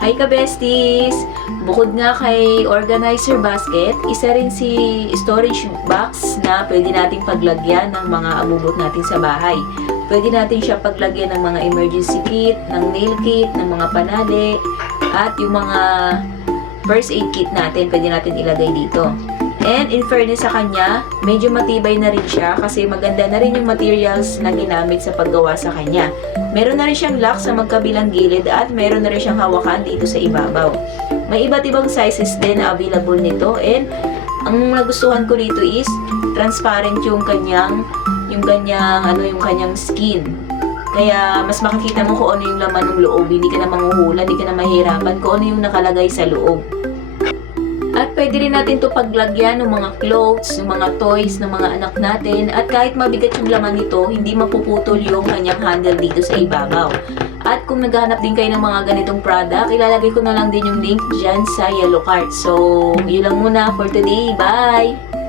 Hi ka-besties! Bukod nga kay organizer basket, isa rin si storage box na pwede nating paglagyan ng mga abubot natin sa bahay. Pwede natin siya paglagyan ng mga emergency kit, ng nail kit, ng mga panali, at yung mga first aid kit natin, pwede natin ilagay dito. And in fairness sa kanya, medyo matibay na rin siya kasi maganda na rin yung materials na ginamit sa paggawa sa kanya. Meron na rin siyang lock sa magkabilang gilid at meron na rin siyang hawakan dito sa ibabaw. May iba't ibang sizes din na available nito, and ang nagustuhan ko dito is transparent yung kanyang kanyang skin. Kaya mas makikita mo kung ano yung laman ng loob, hindi ka na manghuhula, hindi ka na mahirapan kung ano yung nakalagay sa loob. At pwede rin natin to paglagyan ng mga clothes, ng mga toys ng mga anak natin, at kahit mabigat yung laman nito, hindi mapuputol yung kanyang handle dito sa ibabaw. At kung naghahanap din kayo ng mga ganitong product, ilalagay ko na lang din yung link dyan sa yellow card. So, yun lang muna for today. Bye!